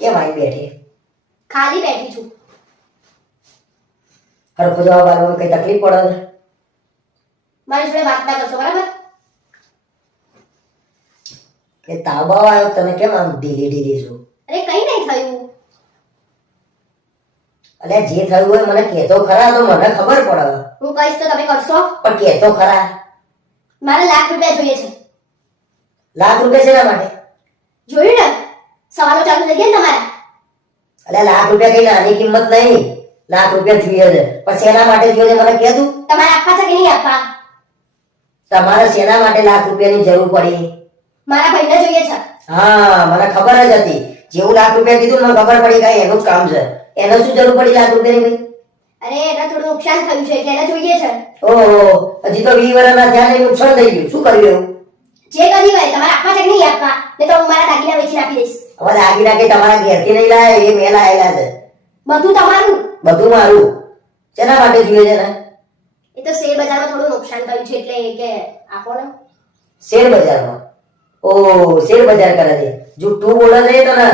કેમ આવી બેઠી? ખાલી બેઠી છું. હરખો જવાબ આપવામાં કઈ તકલીફ પડે મારી જોડે વાત ના કરશો બરાબર? એ તાબાવ આવ્યો તમે કેમ આમ ઢીલી ઢીલી છો? અરે કઈ નહીં થયું. અલે જે થયું હોય મને કહેતો ખરા તો મને ખબર પડે. હું કહીશ તો તમે કરશો. પણ કહેતો ખરા. મારે લાખ રૂપિયા જોઈએ છે. લાખ રૂપિયા શેના માટે? જોયું ને? સવાલો ચાલુ થઈ ગયા તમારા? અલ્યા લાખ રૂપિયા કઈ નાની કિંમત નહીં. લાખ રૂપિયા જોઈએ છે. પણ શેના માટે જોઈએ મને કહે તું? તમારે આપવા છે કે નહીં આપવા? તમારે શેના માટે લાખ રૂપિયાની જરૂર પડી? મારા ભાઈને જોઈએ છે. હા મને ખબર જ હતી. જેવું લાખ રૂપિયા કીધું મને ખબર પડી ગઈ. એનું જ કામ છે. એને શું જરૂર પડી લાખ રૂપિયાની ભાઈ? અરે એને થોડું નુકસાન થયું છે એટલે એને જોઈએ છે. ઓહો હજી તો વી વર્ષના થયા નુકસાન થઈ ગયું. શું કર્યું એવું? જે કરી હોય તમારે આપવા છે કે નહીં આપવા ને તો હું મારા દાગીના વેચીને આપી દઈશ. હવે દાગીના કે તમારા ઘેરથી નહીં લાયા એ મેં લાયેલા છે. બધું તમારું? બધું મારું. શેના માટે જોઈએ છે ને? એ તો શેર બજારમાં થોડું નુકસાન થયું છે એટલે કે આપો ને. શેર બજારમાં? ઓ શેર બજાર કરે છે. જુઠ્ઠું બોલે છે તો ને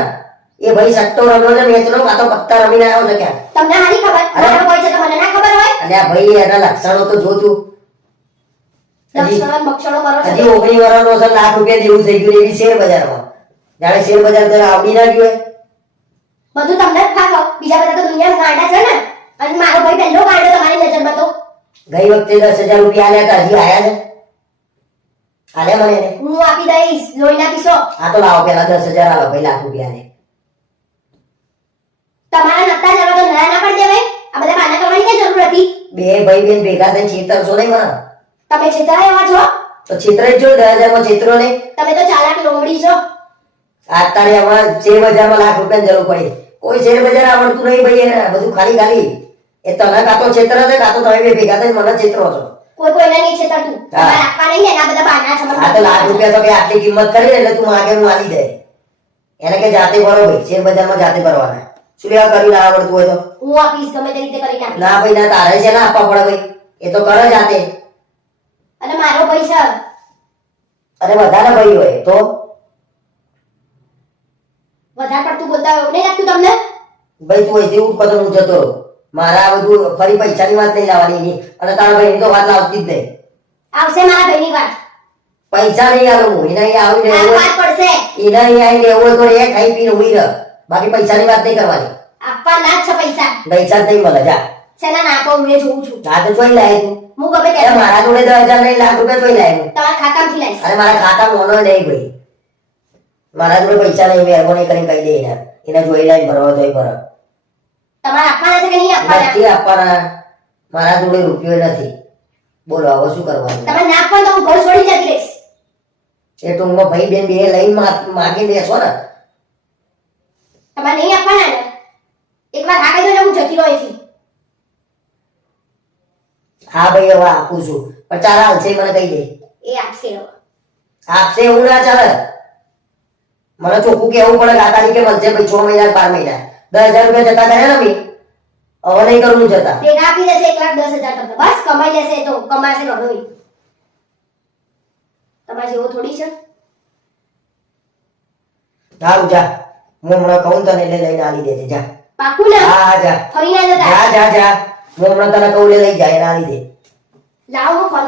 એ ભાઈ સટ્ટો રમ્યો છે મેચનો આ તો પત્તા રમીને આવ્યો છે ક્યાં? તમને હાની ખબર? મારો કોઈ છે તો મને ના ખબર હોય? અને આ ભાઈ એના લક્ષણો તો જોતું હજી ને ઓગણી વર્ષનો છે લાખ રૂપિયા જેવું થઈ ગયું એવી શેર બજારમાં. જાણે શેર બજાર તને આવડી ના ગયું બધું તમને જ બીજા બધા તો દુનિયામાં ગાંડા છે ને. અને મારો ભાઈ પહેલો ગાંડો તમારી નજરમાં તો. ગઈ વખતે દસ હજાર રૂપિયા આલ્યા હતા હજી આયા ને આલ્યા મને હું આપી દઈશ. લોહીના પીસો આ તો લાવો પેલા દસ હજાર આલો ભાઈ લાખ રૂપિયા ને તમારા નતા જવા તો નયા ના પડી દેવાય. આ બધા બાના કમાણી ક્યાં જરૂર હતી? બે ભાઈ બેન ભેગા થઈને છેતરશો નહીં મને તમે છેતરાય એવા છો? તો છેતરાઈ જ જો દસ હજારમાં છેતરો નહીં. તમે તો ચાલાક લોમડી છો. અત્યારે હવે શેર બજારમાં લાખ રૂપિયાની જરૂર પડી. કોઈ શેર બજાર આવડતું નહીં ભાઈ એને બધું ખાલી ખાલી. એ તને કાતો છે કાતો તમે બે ભેગા થઈને મને છેતરો છો. કોઈ કોઈને નહીં છેતરતું તમારે આપવા નહીં એના બધા બાના છે આ તો લાખ રૂપિયા તો કે આટલી કિંમત કરી એટલે તું માગે હું આલી દે. એને કે જાતે ભરો ભાઈ શેર બજારમાં જાતે ભરવાના. શું લેવા કરી ના આવડતું હોય તો? હું આપીશ ગમે તે રીતે કરી નાખીશ. ના ભાઈ ના તારે છે ના આપવા પડે ભાઈ. એ તો કરે જાતે. અને મારો પૈસા અરે વધારે ભાઈ હોય તો? વધારે પડતું બોલતા હોય નહીં લાગતું તમને? ભાઈ તું અહીંથી ઉઠ પતંગ હું જતો મારા આ બધું ફરી પૈસાની વાત નહીં લાવવાની એની. અને તારા ભાઈની તો વાત લાવતી જ નહીં. આવશે મારા ભાઈની વાત. પૈસા નહીં આવે એના અહીંયા આવીને આ વાત પડશે. એના એવું હોય તો એ ખાઈ પીને ઉઈ રહ. બાકી પૈસાની વાત નહીં કરવાની. આપવા ના છે પૈસા. પૈસા જ નહીં મળે જા. શેના ના આપો હું જોઉં છું. હા તો જોઈ લાય તું. હું કબે કે મારા જોડે દસ હજાર નહીં લાખ રૂપિયા જોઈ લાય હું તમારા ખાતામાંથી લઈશ. અરે મારા ખાતા મોનો નહીં ભાઈ. મારા જોડે પૈસા નહીં મહેરબાની કરીને કહી દે એને. એને જોઈ લાઈને ભરવા તોય ભરો. તમારે આપવાના છે કે નહીં આપવાના? નથી આપવાના. મારા જોડે રૂપિયો નથી. બોલો હવે શું કરવાનું? તમે ના તો હું ઘર છોડી જતી રહીશ એ ટૂંકમાં ભાઈ બેન બે લઈ માગી બેસો ને. તમારે નહીં આપવાના ને? એકવાર હા કહી દો ને હું જતી રહું અહીંથી. હા ભાઈ હવે આપું છું. પણ ચાલ હાલશે મને કહી દે. એ આપશે હવે. આપશે એવું ના ચાલે. મને ચોખ્ખું કેવું પડે આ તારીખે મળશે ભાઈ છ મહિના બાર મહિના. દસ હજાર રૂપિયા જતા થયા ને હવે નહીં કરું જતા. ભેગા આપી દેશે એક લાખ દસ હજાર તમને. બસ કમાઈ લેશે તો કમાશે રડોઈ તમારે જેવો થોડી છે. સારું જા. હું હમણાં કહું તને એટલે લઈને આવી દેજે જા. પાકું ને? હા હા જા. ફરી ના જતા. જા જા જા. હું હમણાં તને કહું એટલે લઈ જાય એને આલી દે લાવો હું ફોન